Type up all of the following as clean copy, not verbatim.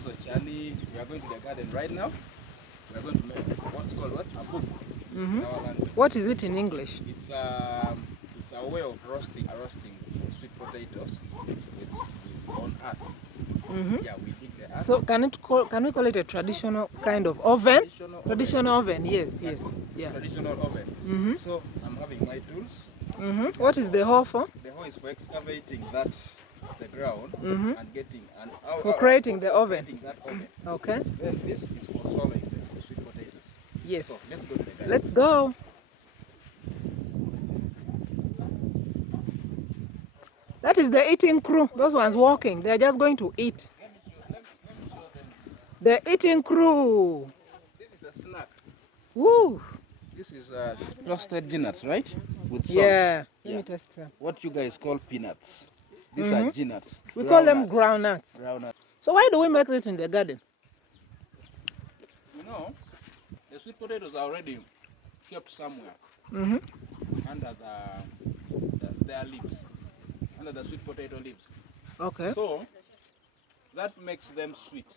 is Ochani. We are going to the garden right now. We are going to make what's called what? A book in our language. What is it in English? It's a way of roasting sweet potatoes with on earth. Yeah, we dig the earth. So can we call it a traditional kind of oven? Traditional oven, yes, exactly. yes. Yeah. Traditional oven. So I'm having my tools. What is the hoe for? The hoe is for excavating the ground and getting For creating the oven. creating that oven. Okay. Then this is for swallowing the sweet potatoes. Yes. So let's go to the garden. Let's go. That is the eating crew. Those ones walking. They are just going to eat. Let me show them. The eating crew. This is a snack. Woo. This is toasted peanuts, right? With salt. Yeah. Let me test some. What you guys call peanuts. These are peanuts. We call them groundnuts. Groundnuts. So why do we make it in the garden? You know, the sweet potatoes are already kept somewhere under their leaves, under the sweet potato leaves. Okay. So that makes them sweet.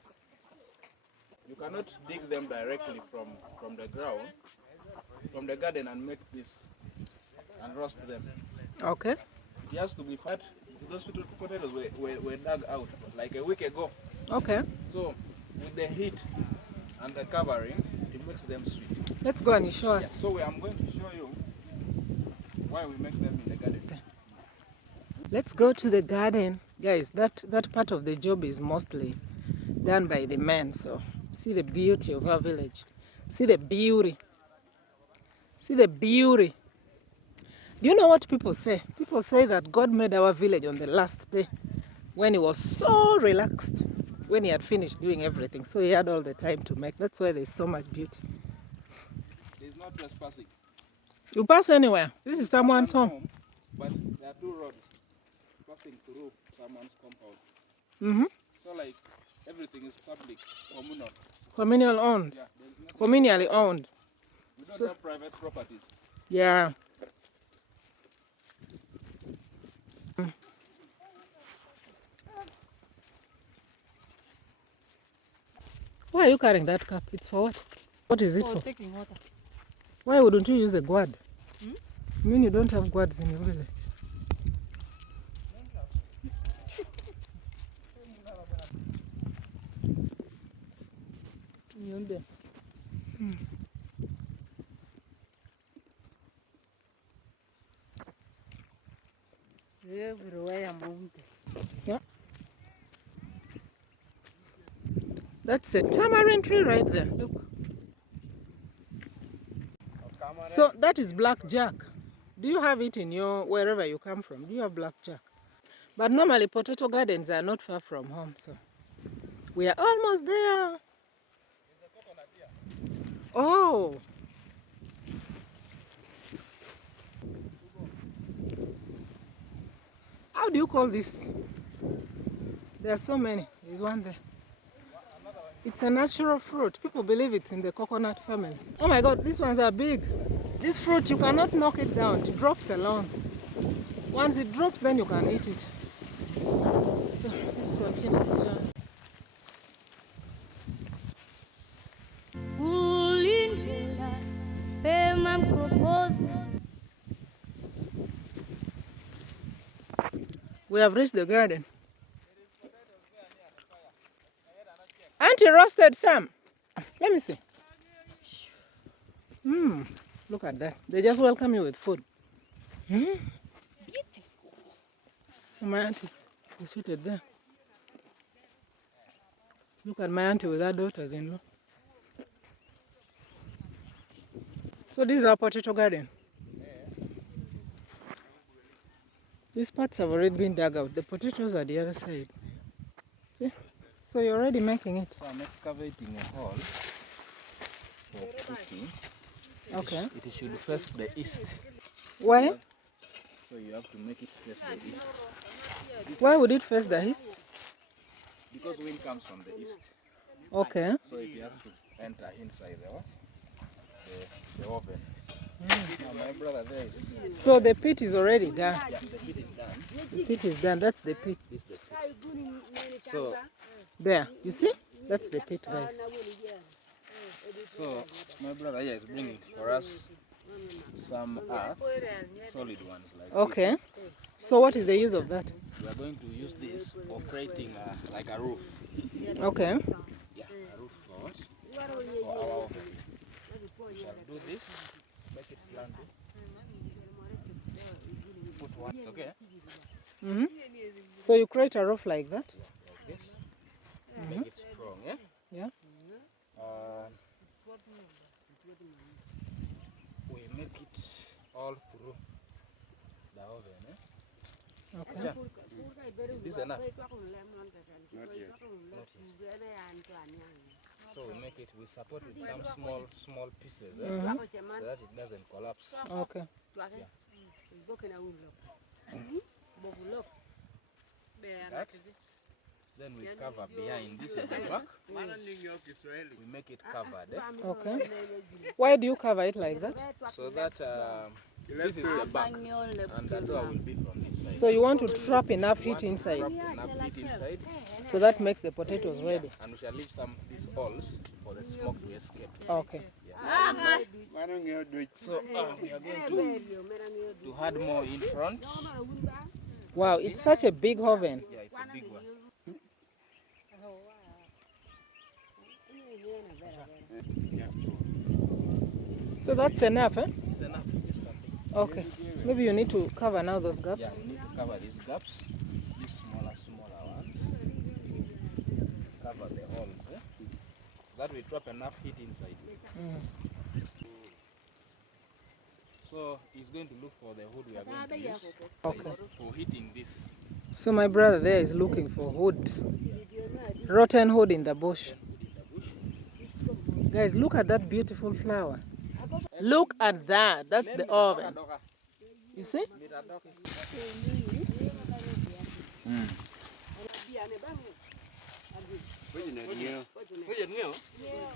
You cannot dig them directly from the ground, from the garden, and make this and roast them. Okay. It has to be fat. Those sweet potatoes were dug out like a week ago. Okay. So with the heat and the covering, it makes them sweet. Let's go and show Yeah, us. so I'm going to show you why we make them in the garden. Okay. Let's go to the garden. Guys, that part of the job is mostly done by the men. So see the beauty of our village. See the beauty. See the beauty. Do you know what people say? People say that God made our village on the last day when he was so relaxed, when he had finished doing everything. So he had all the time to make. That's why there's so much beauty. There's no trespassing. You pass anywhere. This is someone's home. But there are two roads passing through someone's compound. So like everything is public, communal. Communal owned. Yeah, there's no, Communally owned. we don't have private properties. Yeah. Why are you carrying that cup? It's for what? What is it for? Taking water. Why wouldn't you use a gourd? I mean, you don't have gourds in your village. Yeah. That's a tamarind tree right there. Look. So that is blackjack. Do you have it in your wherever you come from? Do you have blackjack? But normally potato gardens are not far from home, so we are almost there. Oh. How do you call this? There are so many. There's one there. It's a natural fruit. People believe it's in the coconut family. Oh my God, these ones are big. This fruit, you cannot knock it down. It drops alone. Once it drops, then you can eat it. So let's continue the journey. We have reached the garden. Auntie roasted some. Let me see. Look at that. They just welcome you with food. Beautiful. So my auntie is seated there. Look at my auntie with her daughters-in-law. So this is our potato garden. These parts have already been dug out. The potatoes are the other side. See? So you're already making it. So I'm excavating a hole for cooking. Okay. It should face the east. Why? So you have to make it face the east. Why would it face the east? Because wind comes from the east. Okay. So it has to enter inside the oven. Now my brother there is. So the pit is already done. Yeah, the pit is done. The pit is done. That's the pit. This is the pit. So There. You see? That's the pit, guys. So my brother here is bringing for us some earth, solid ones like Okay. this. So what is the use of that? We are going to use this for creating like a roof. Okay. Yeah, a roof for us, for our oven. We shall do this, make it slanted. Put one, okay? Mm-hmm. So you create a roof like that? Like this. Make it strong, yeah? Yeah. We make it all through the oven, eh? Okay. Is this enough? Not yet. So we make it, we support with some small pieces, eh? Mhm. So that it doesn't collapse. Okay. That. Then we cover behind. This is the back. We make it covered, eh? Okay. Why do you cover it like that? So that this is the back, and the door will be from this side. So you want to trap enough heat Trap inside, enough heat inside, so that makes the potatoes ready. and we shall leave some these holes for the smoke to escape. Okay. So we are going to add more in front. Wow, it's such a big oven. Yeah, it's a big one. So that's enough, eh? It's enough. This can be. Okay. Maybe you need to cover now those gaps. Yeah, we need to cover these gaps, these smaller ones. Cover the holes, eh? So that we trap enough heat inside. So he's going to look for the wood we are going to use Okay. for heating this. So my brother there is looking for wood. Rotten wood in the bush. Guys, look at that beautiful flower. Look at that. That's the oven. You see?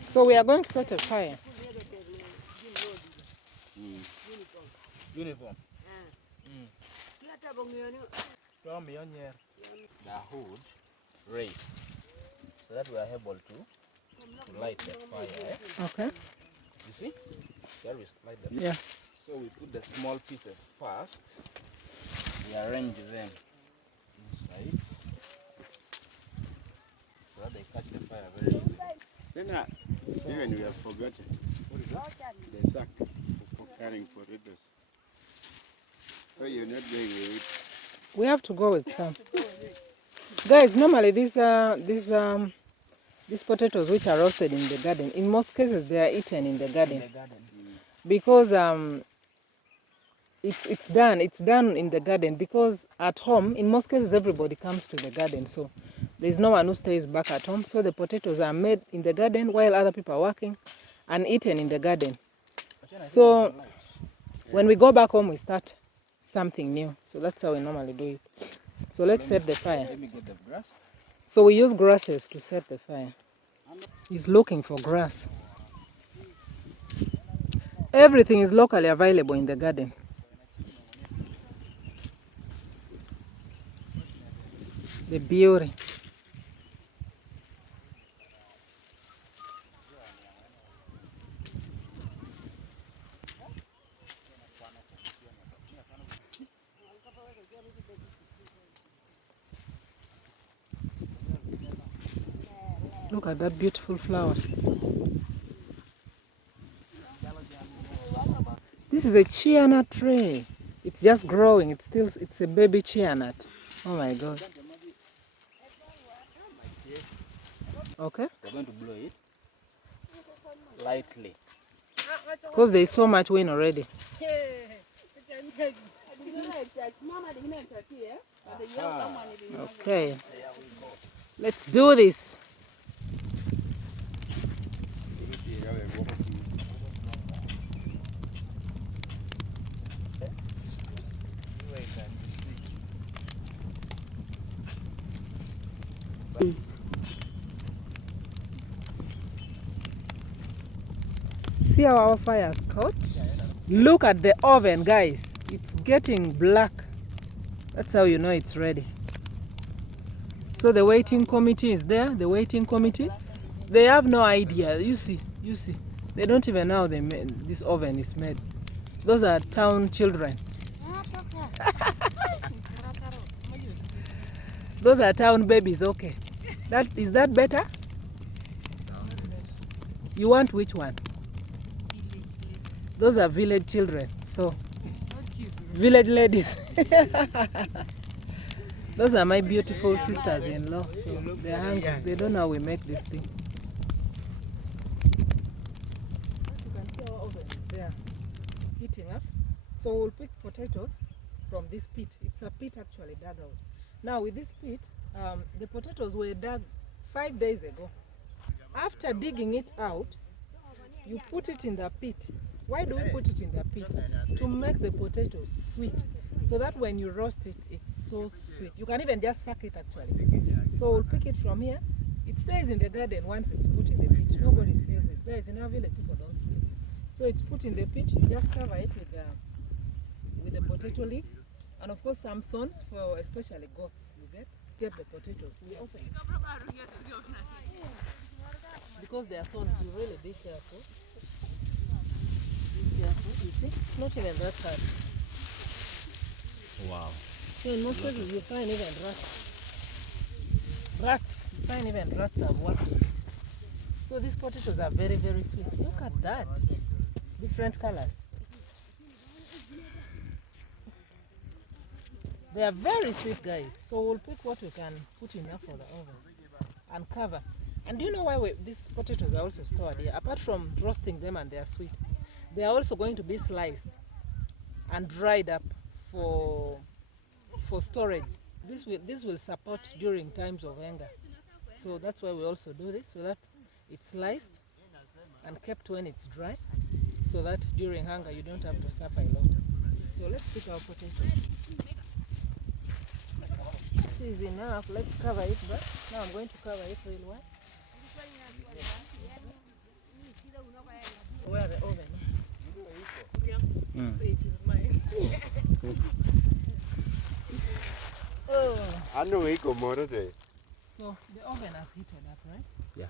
So we are going to set a fire. Uniform. The hood raised so that we are able to light the fire. Eh? Okay. You see? There is light the fire. Yeah. So we put the small pieces first. We arrange them inside so that they catch the fire very easily. Even we have forgotten What is that? the sack for carrying potatoes. So you're not going with it. We have to go with some. Guys, normally these potatoes which are roasted in the garden, in most cases they are eaten in the garden because it's done in the garden, because at home in most cases everybody comes to the garden, so there's no one who stays back at home, so the potatoes are made in the garden while other people are working and eaten in the garden. So when we go back home we start something new, so that's how we normally do it. So let's set the fire. Let me get the grass. So we use grasses to set the fire. He's looking for grass. Everything is locally available in the garden. The beauty. Look at that beautiful flower. This is a chia nut tree. It's just growing. It's a baby chia nut. Oh my God. Okay. We're going to blow it lightly. Because there is so much wind already. Okay. Let's do this. See how our fire is caught? Look at the oven, guys. It's getting black. That's how you know it's ready. So the waiting committee is there, the waiting committee. They have no idea. You see. They don't even know how this oven is made. Those are town children. Those are town babies, okay. Is that better? You want which one? Those are village children, so village ladies. Those are my beautiful sisters-in-law. So they're hungry. They don't know how we make this thing. As you can see, our oven is there, heating up. So we'll pick potatoes from this pit. It's a pit actually dug out. Now with this pit, the potatoes were dug 5 days ago. After digging it out, you put it in the pit. Why do we put it in the pit? To make the potatoes sweet, so that when you roast it, it's so sweet. You can even just suck it actually. So we'll pick it from here. It stays in the garden once it's put in the pit. Nobody steals it. Guys, in our village, people don't steal it. So it's put in the pit. You just cover it with the potato leaves, and of course some thorns for especially goats. You get the potatoes. We often, because they are thorns, you really be careful. Be careful. You see, it's not even that hard. Wow. So in most places you find even rats. You find even rats have worked. So these potatoes are very, very sweet. Look at that. Different colors. They are very sweet, guys. So we'll pick what we can put in there for the oven and cover. And do you know why these potatoes are also stored here? Apart from roasting them and they are sweet, they are also going to be sliced and dried up for storage. This will support during times of hunger. So that's why we also do this, so that it's sliced and kept when it's dry, so that during hunger you don't have to suffer a lot. So let's pick our potatoes. This is enough. Let's cover it, but now I'm going to cover it real well. Where the oven is. Oh. I know we go more today. So the oven has heated up, right? Yeah.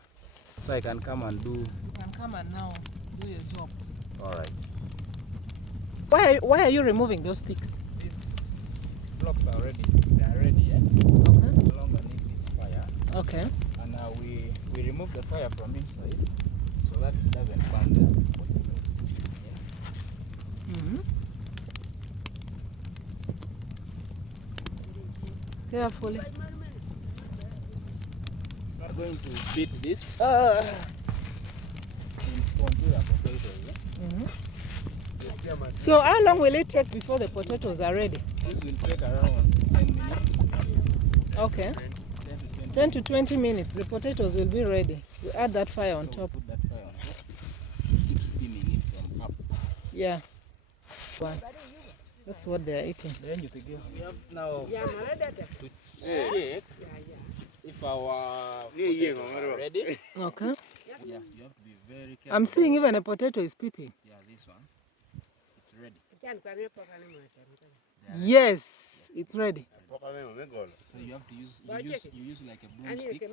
So I can come and do. You can come and now do your job. All right. Why are you removing those sticks? These blocks are ready. They are ready. Yeah? Okay. No longer need this fire. Okay. And now we remove the fire from inside so that it doesn't burn the potatoes. Mm-hmm. Carefully. Not going to beat this Uh. onto the potatoes. Yeah? Mm-hmm. So how long will it take before the potatoes are ready? This will take around 10 minutes. Okay. 10 to 20 10 to 20 minutes, the potatoes will be ready. We add that fire on top. Put that fire on top. Keep steaming it from up. Yeah. Wow. That's what they are eating. Then you we have now to check if our potatoes are ready. Okay. Yeah, you have to be very careful. I'm seeing even a potato is peeping. Yeah, this one. It's ready. Yes, it's ready. So you have to use like a broomstick and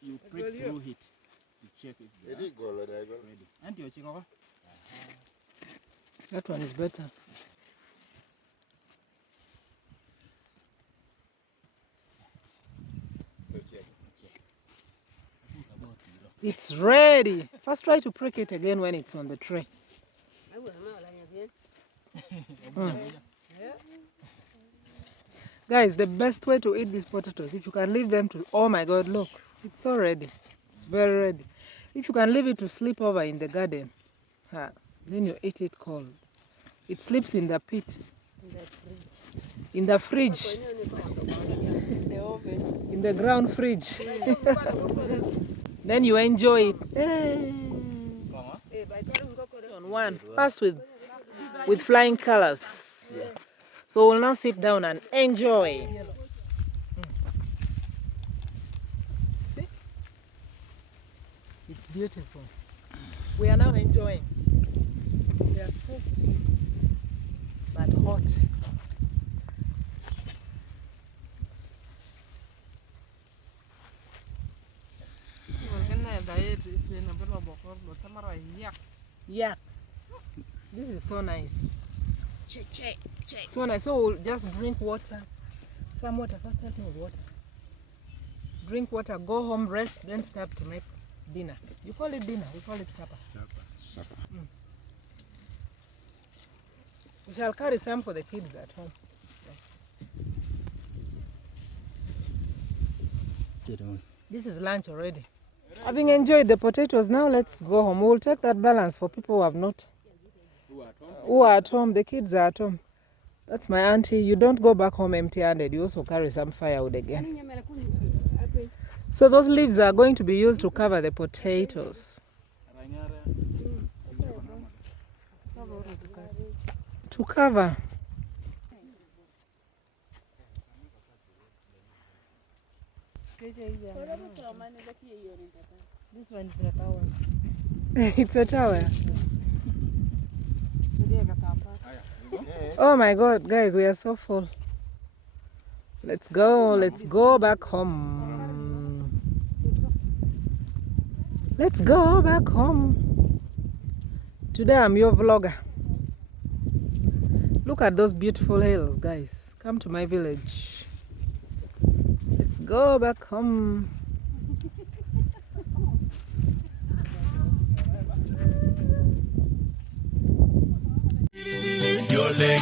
you prick through it to check if they are ready. And your chicken. That one is better. It's ready. First try to prick it again when it's on the tray. Guys, the best way to eat these potatoes, if you can leave them to, oh my God, look, it's all ready. It's very ready. If you can leave it to sleep over in the garden, then you eat it cold. It sleeps in the pit. In the fridge. In the ground fridge. Then you enjoy it. On one, first with flying colors. So we'll now sit down and enjoy. See? It's beautiful. We are now enjoying. They are so sweet, but hot. Yeah. This is so nice. So nice. So we'll just drink water. Some water. First help me with water. Drink water, go home, rest, then start to make dinner. You call it dinner, we call it supper. Supper. We shall carry some for the kids at home. This is lunch already. Having enjoyed the potatoes, now let's go home. We'll take that balance for people who have not. Who are at home. The kids are at home. That's my auntie. You don't go back home empty-handed. You also carry some firewood again. So those leaves are going to be used to cover the potatoes. To cover. This one is a tower. It's a tower. Oh my God, guys, we are so full. Let's go back home. Let's go back home. Today I'm your vlogger. Look at those beautiful hills, guys. Come to my village. Let's go back home. Yo le,